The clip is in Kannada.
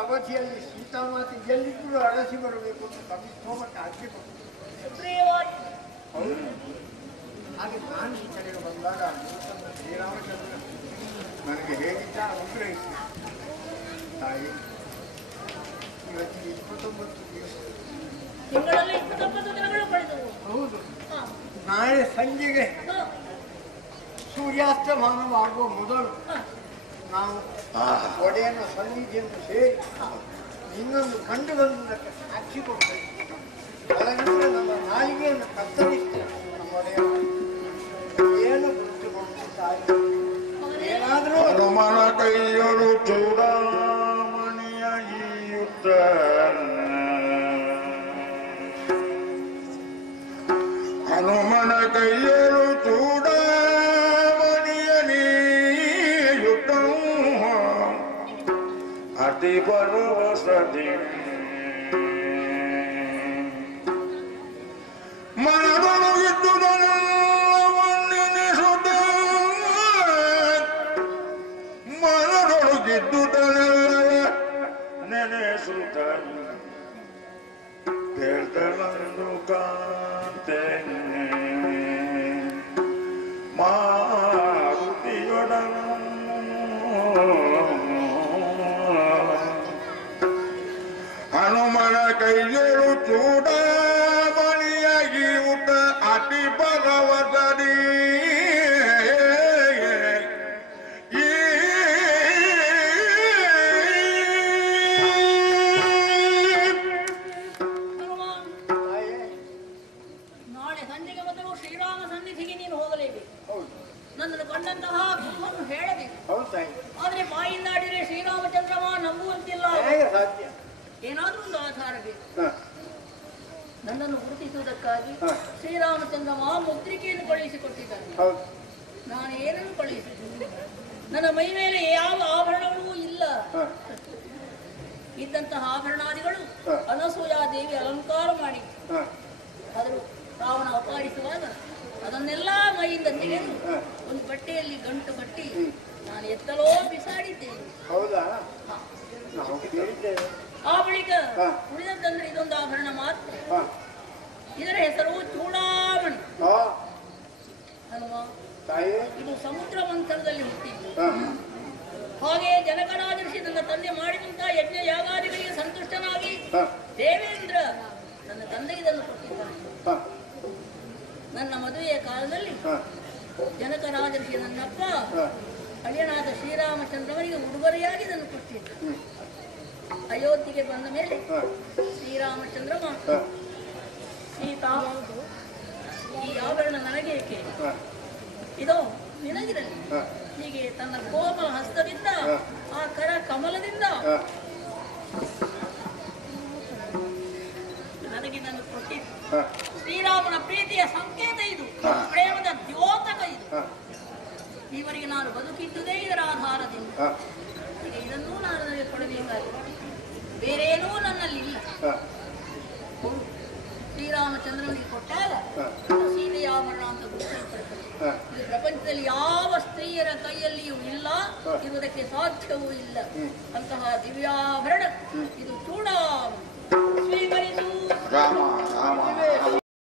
ಅವಧಿಯಲ್ಲಿ ಸೀತಾಮಾತೆ ಎಲ್ಲಿದ್ದರೂ ಅರಸಿ ಬರಬೇಕು ಅಂತ ಕವಿಸ್ತೋಮಕ್ಕೆ ಆಜ್ಞೆ ಕೊಟ್ಟು ಹೌದು. ಹಾಗೆ ನಾನು ಈ ಕಡೆಗೆ ಬಂದಾಗ ಶ್ರೀರಾಮಚಂದ್ರ ನನಗೆ ಹೇಗಿದ್ದ ಅನುಗ್ರಹಿಸಿ ತಾಯಿ ಇವತ್ತಿಗೆ 29 ದಿವಸ ತಿಂಗಳಲ್ಲಿ 29 ದಿನಗಳು ಕಳೆದವು. ಹೌದು. ನಾಳೆ ಸಂಜೆಗೆ ಸೂರ್ಯಾಸ್ತಮಾನವಾಗುವ ಮೊದಲು ನಾವು ಒಡೆಯನ ಸನ್ನಿಧಿಯನ್ನು ಸೇರಿ ಇನ್ನೊಂದು ಕಂಡು ಬಂದುದಕ್ಕೆ ಸಾಕ್ಷಿ ಕೊಡ್ತೇವೆ. ಅದರಿಂದ ನಮ್ಮ ನಾಲಿಗೆಯನ್ನು ಕತ್ತರಿಸ್ತೇವೆ. ನಮ್ಮ ಒಡೆಯ ಏನು ಗುರುತು ಕೊಡುತ್ತಾರೆ ಏನಾದರೂ ಹನುಮನ ಕೈಯೊಳು ಚೂಡಾಮಣಿಯ ಈಯುತ್ತ ಹನುಮನ ಕೈಯೊಳು ಚೂಡಾಮಣಿಯ ನೀಯುತ್ತ ಅತಿ ಭರವಸದಿ ಮನದೊಳಗಿದ್ದುದನ್ನೆಲ್ಲ ನೆನೆಸುತ್ತ ಕೇಳ್ತನಂದು ಕಾಂತೆ ಮಾರುತಿಯೊಡನು ಹನುಮನ ಕೈಯರು ಚೂಡಾಮಣಿಯಾಗಿ ಊಟ ಅತಿ ಭಗವತದಿ ನಾಳೆ ಸಂಜೆಗೆ ಮೊದಲು ಶ್ರೀರಾಮ ಸನ್ನಿಧಿಗೆ ನೀನು ಹೋಗಲೇಬೇಕು. ನನ್ನನ್ನು ಕಂಡಂತಹ ಗುರುವನ್ನು ಹೇಳಬೇಕು. ಆದ್ರೆ ಬಾಯಿಂದಾಡಿದ್ರೆ ಶ್ರೀರಾಮಚಂದ್ರಮ ನಂಬುವಂತಿಲ್ಲ. ಏನಾದ್ರೂ ಒಂದು ಆಧಾರ ಬೇಕು. ನನ್ನನ್ನು ಗುರುತಿಸುವುದಕ್ಕಾಗಿ ಶ್ರೀರಾಮಚಂದ್ರಮ ಮುದ್ರಿಕೆಯನ್ನು ಕಳುಹಿಸಿಕೊಟ್ಟಿದ್ದಾನೆ. ನಾನು ಏನನ್ನು ಕಳುಹಿಸಿದ್ದೇನೆ? ನನ್ನ ಮೈ ಮೇಲೆ ಯಾವ ಆಭರಣವೂ ಇಲ್ಲ. ಇದ್ದಂತಹ ಆಭರಣಾದಿಗಳು ಅನಸೂಯಾ ದೇವಿ ಅಲಂಕಾರ ಮಾಡಿ ಆದರೂ ರಾವಣ ಅಪಹರಿಸುವಾಗ ಅದನ್ನೆಲ್ಲ ಮೈಯಿಂದ ತೆಗೆದು ಒಂದು ಬಟ್ಟೆಯಲ್ಲಿ ಗಂಟು ಕಟ್ಟಿ ನಾನು ಎತ್ತಲೋ ಬಿಸಾಡಿದ್ದೇನೆ. ಆ ಬಳಿಕ ಉಳಿದದ್ದಂದ್ರೆ ಇದೊಂದು ಆಭರಣ ಮಾತ್ರ. ಇದರ ಹೆಸರು ಚೂಡಾಮಣಿ. ಅಲ್ವಾ? ಇದು ಸಮುದ್ರ ಮಂಥನದಲ್ಲಿ ಹುಟ್ಟಿದ್ದು. ಹಾಗೆ ಜನಕರಾಜರ್ಷಿ ನನ್ನ ತಂದೆ ಮಾಡಿದಂತಹ ಯಜ್ಞ ಯಾಗಾದಿಗಳಿಗೆ ಸಂತುಷ್ಟನಾಗಿ ದೇವೇಂದ್ರ ನನ್ನ ತಂದೆಗೆ ಇದನ್ನು ಕೊಟ್ಟಿದ್ದಾನೆ. ನನ್ನ ಮದುವೆಯ ಕಾಲದಲ್ಲಿ ಜನಕರಾಜರ್ಷಿ ನನ್ನಪ್ಪ ಅಳಿಯನಾದ ಶ್ರೀರಾಮಚಂದ್ರವನಿಗೆ ಉಡುಗೊರೆಯಾಗಿ ಇದನ್ನು ಕೊಟ್ಟಿದ್ದ. ಅಯೋಧ್ಯೆಗೆ ಬಂದ ಮೇಲೆ ಶ್ರೀರಾಮಚಂದ್ರ ಸೀತಾ ಈ ಆಭರಣ ನನಗೆ ಏಕೆ, ಇದೋ ನಿನಗಿರಲಿ ಹೀಗೆ ತನ್ನ ಕೋಮಲ ಹಸ್ತದಿಂದ ಆ ಕರ ಕಮಲದಿಂದ ನನಗಿದನ್ನು ಕೊಟ್ಟಿದ್ದು. ಶ್ರೀರಾಮನ ಪ್ರೀತಿಯ ಸಂಕೇತ ಇದು, ಪ್ರೇಮದ ದ್ಯೋತಕ ಇದು. ಈವರೆಗೆ ನಾನು ಬದುಕಿದ್ದುದೇ ಇದರ ಆಧಾರದಿಂದ. ಈಗ ಇದನ್ನೂ ನಾನು ನನಗೆ ಕೊಡಬೇಕಾಗಿದೆ. ಬೇರೇನೂ ನನ್ನಲ್ಲಿಲ್ಲ. ಶ್ರೀರಾಮಚಂದ್ರನಿಗೆ ಕೊಟ್ಟಾಗ ಸೀತೆಯ ಆಭರಣ ಅಂತ ಗುರುತಿಸಲ್ಪಡ್ತದೆ. ಇದು ಪ್ರಪಂಚದಲ್ಲಿ ಯಾವ ಸ್ತ್ರೀಯರ ಕೈಯಲ್ಲಿಯೂ ಇಲ್ಲ, ಇರುವುದಕ್ಕೆ ಸಾಧ್ಯವೂ ಇಲ್ಲ. ಅಂತಹ ದಿವ್ಯಾಭರಣ